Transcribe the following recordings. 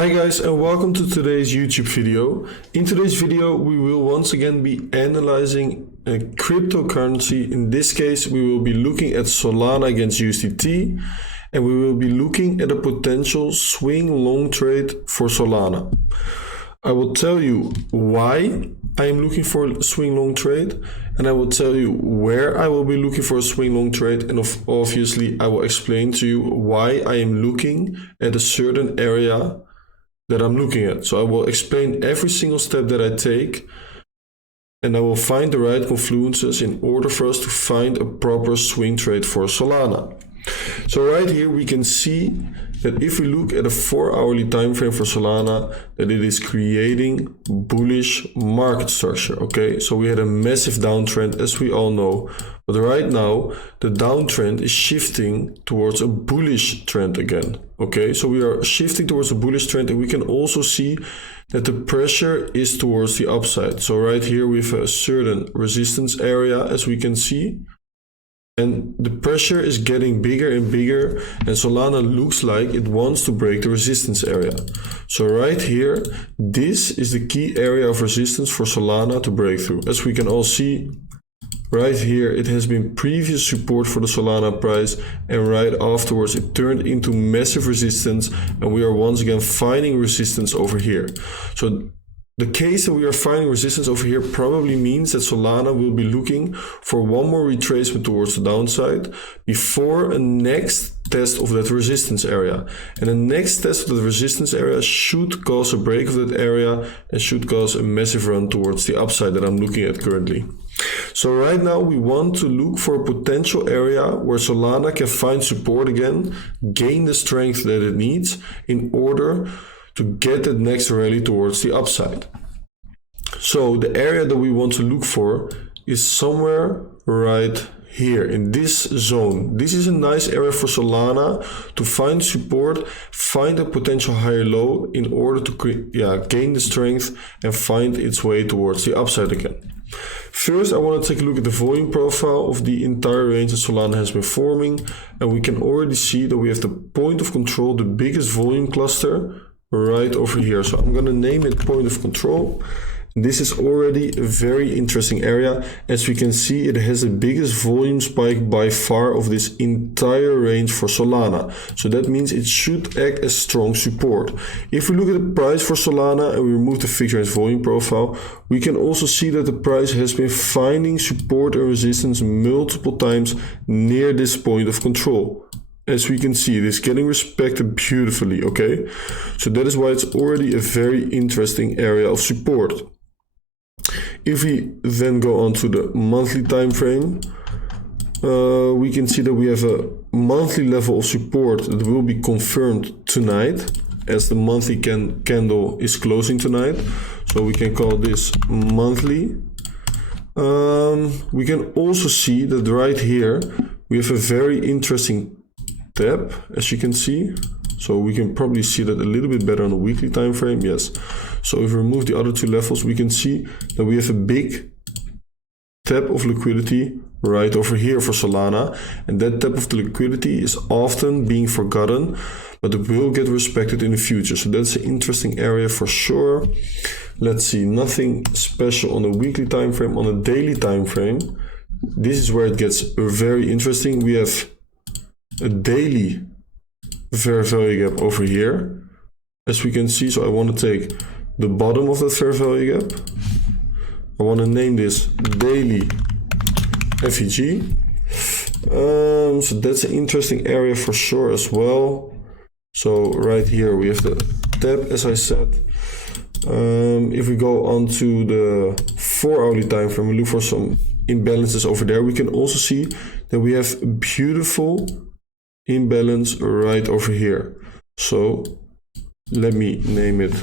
Hi guys, and welcome to today's YouTube video. In today's video we will once again be analyzing a cryptocurrency. In this case we will be looking at Solana against USDT, and we will be looking at a potential swing long trade for Solana. I will tell you why I am looking for a swing long trade, and I will tell you where I will be looking for a swing long trade, and obviously I will explain to you why I am looking at a certain area that I'm looking at. So I will explain every single step that I take, and I will find the right confluences in order for us to find a proper swing trade for Solana. So right here we can see that if we look at a 4-hourly time frame for Solana, that it is creating bullish market structure. Okay, so we had a massive downtrend, as we all know, but right now the downtrend is shifting towards a bullish trend again. Okay, so we are shifting towards a bullish trend, and we can also see that the pressure is towards the upside. So right here we have a certain resistance area, as we can see. And the pressure is getting bigger and bigger, and Solana looks like it wants to break the resistance area. So right here, this is the key area of resistance for Solana to break through. As we can all see, right here, it has been previous support for the Solana price, and right afterwards it turned into massive resistance, and we are once again finding resistance over here. So the case that we are finding resistance over here probably means that Solana will be looking for one more retracement towards the downside before a next test of that resistance area. And the next test of the resistance area should cause a break of that area and should cause a massive run towards the upside that I'm looking at currently. So right now we want to look for a potential area where Solana can find support again, gain the strength that it needs in order to get that next rally towards the upside. So the area that we want to look for is somewhere right here in this zone. This is a nice area for Solana to find support, find a potential higher low in order to gain the strength and find its way towards the upside again. First, I want to take a look at the volume profile of the entire range that Solana has been forming, and we can already see that we have the point of control, the biggest volume cluster, right over here. So I'm going to name it point of control. This is already a very interesting area. As we can see, it has the biggest volume spike by far of this entire range for Solana. So that means it should act as strong support. If we look at the price for Solana and we remove the fixed range volume profile, we can also see that the price has been finding support and resistance multiple times near this point of control. As we can see, it is getting respected beautifully, okay? So that is why it's already a very interesting area of support. If we then go on to the monthly time frame, we can see that we have a monthly level of support that will be confirmed tonight, as the monthly candle is closing tonight. So we can call this monthly. We can also see that right here, we have a very interesting tap, as you can see. So we can probably see that a little bit better on the weekly time frame. Yes. So if we remove the other two levels, we can see that we have a big tap of liquidity right over here for Solana, and that tap of the liquidity is often being forgotten, but it will get respected in the future. So that's an interesting area for sure. Let's see, nothing special on the weekly time frame. On the daily time frame, this is where it gets very interesting. We have a daily fair value gap over here, as we can see. So I want to take the bottom of that fair value gap. I want to name this daily FEG. So that's an interesting area for sure as well. So right here we have the tap, as I said. If we go on to the 4-hourly time frame, we look for some imbalances over there. We can also see that we have a beautiful imbalance right over here. So let me name it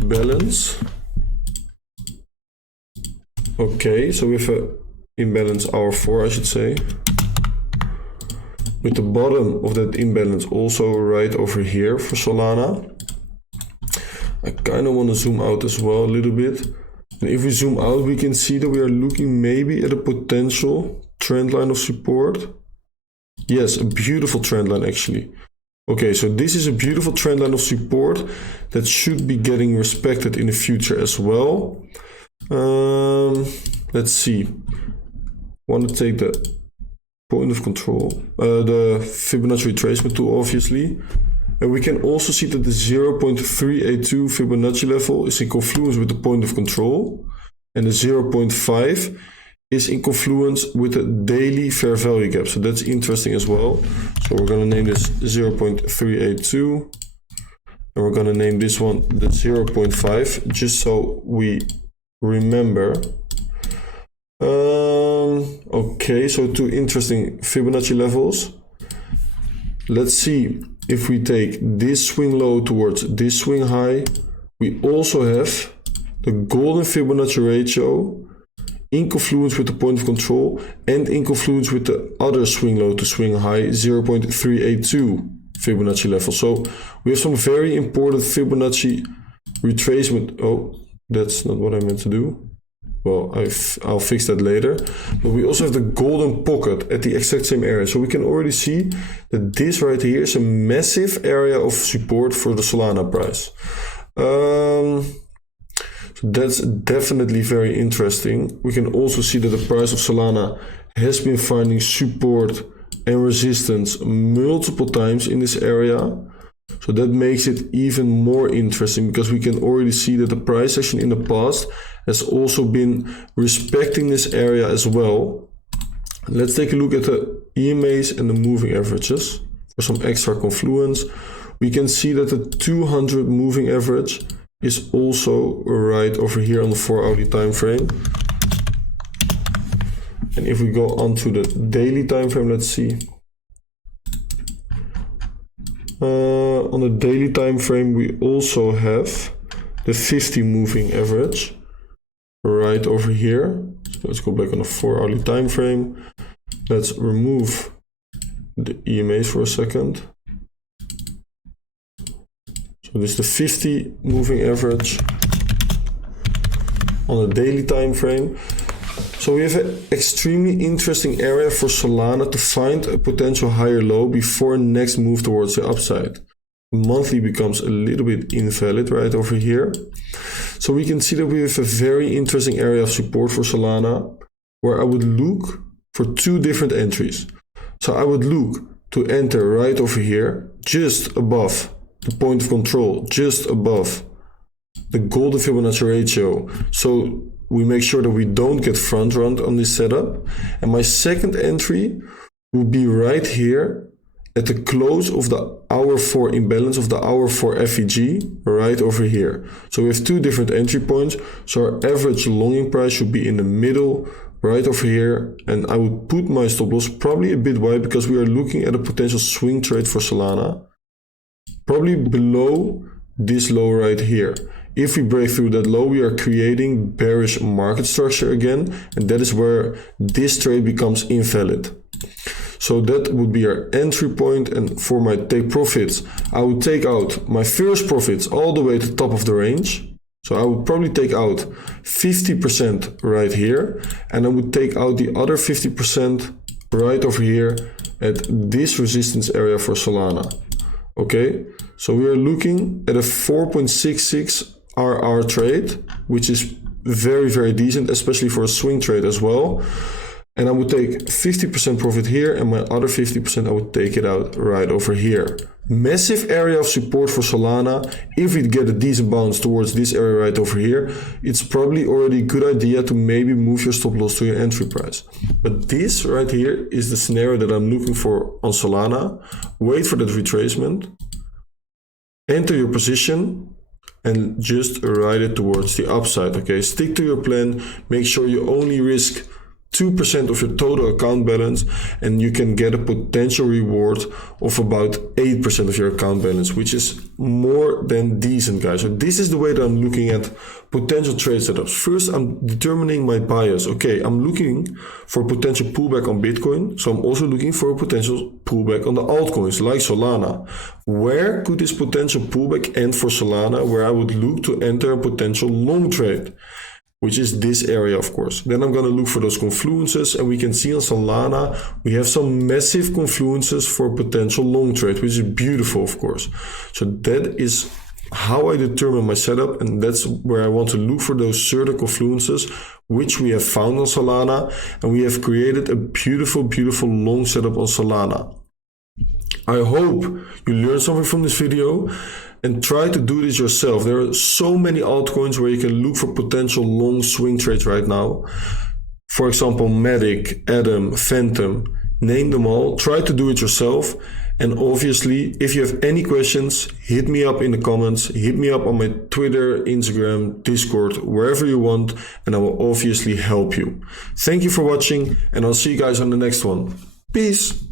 imbalance. Okay, so we have a imbalance hour 4, I should say, with the bottom of that imbalance also right over here for Solana. I kind of want to zoom out as well a little bit, and if we zoom out, we can see that we are looking maybe at a potential trend line of support. Yes, a beautiful trend line actually. Okay, so this is a beautiful trend line of support that should be getting respected in the future as well. Let's see. Want to take the point of control, the Fibonacci retracement tool, obviously. And we can also see that the 0.382 Fibonacci level is in confluence with the point of control. And the 0.5 is in confluence with the daily fair value gap. So that's interesting as well. So we're going to name this 0.382. And we're going to name this one the 0.5, just so we remember. Okay, so two interesting Fibonacci levels. Let's see if we take this swing low towards this swing high. We also have the golden Fibonacci ratio in confluence with the point of control and in confluence with the other swing low to swing high 0.382 Fibonacci level. So we have some very important Fibonacci retracement. Oh, that's not what I meant to do. Well, I'll fix that later. But we also have the golden pocket at the exact same area. So we can already see that this right here is a massive area of support for the Solana price. So that's definitely very interesting. We can also see that the price of Solana has been finding support and resistance multiple times in this area. So that makes it even more interesting because we can already see that the price action in the past has also been respecting this area as well. Let's take a look at the EMAs and the moving averages for some extra confluence. We can see that the 200 moving average is also right over here on the 4-hourly time frame. And if we go onto the daily time frame, let's see. On the daily time frame, we also have the 50 moving average right over here. So let's go back on the 4-hourly time frame. Let's remove the EMAs for a second. So this is the 50 moving average on the daily time frame. So we have an extremely interesting area for Solana to find a potential higher low before next move towards the upside. Monthly becomes a little bit invalid right over here. So we can see that we have a very interesting area of support for Solana where I would look for two different entries. So I would look to enter right over here, just above the point of control, just above the golden Fibonacci ratio. So we make sure that we don't get front run on this setup. And my second entry will be right here at the close of the hour 4 imbalance of the hour 4 FEG right over here. So we have two different entry points. So our average longing price should be in the middle right over here. And I would put my stop loss probably a bit wide because we are looking at a potential swing trade for Solana. Probably below this low right here. If we break through that low, we are creating bearish market structure again, and that is where this trade becomes invalid. So that would be our entry point, and for my take profits, I would take out my first profits all the way to the top of the range. So I would probably take out 50% right here, and I would take out the other 50% right over here at this resistance area for Solana. Okay, so we are looking at a 4.66 RR trade, which is very, very decent, especially for a swing trade as well. And I would take 50% profit here, and my other 50% I would take it out right over here. Massive area of support for Solana. If we get a decent bounce towards this area right over here, it's probably already a good idea to maybe move your stop loss to your entry price. But this right here is the scenario that I'm looking for on Solana. Wait for that retracement, enter your position, and just ride it towards the upside. Okay, stick to your plan. Make sure you only risk 2% of your total account balance, and you can get a potential reward of about 8% of your account balance, which is more than decent, guys. So this is the way that I'm looking at potential trade setups. First, I'm determining my bias. Okay, I'm looking for a potential pullback on Bitcoin. So I'm also looking for a potential pullback on the altcoins like Solana. Where could this potential pullback end for Solana, where I would look to enter a potential long trade? which is this area, of course. Then I'm going to look for those confluences, and we can see on Solana, we have some massive confluences for potential long trade, which is beautiful, of course. So that is how I determine my setup, and that's where I want to look for those certain confluences, which we have found on Solana, and we have created a beautiful, beautiful long setup on Solana. I hope you learned something from this video and try to do this yourself. There are so many altcoins where you can look for potential long swing trades right now. For example, Matic, Atom, Phantom, name them all. Try to do it yourself. And obviously, if you have any questions, hit me up in the comments, hit me up on my Twitter, Instagram, Discord, wherever you want, and I will obviously help you. Thank you for watching, and I'll see you guys on the next one. Peace.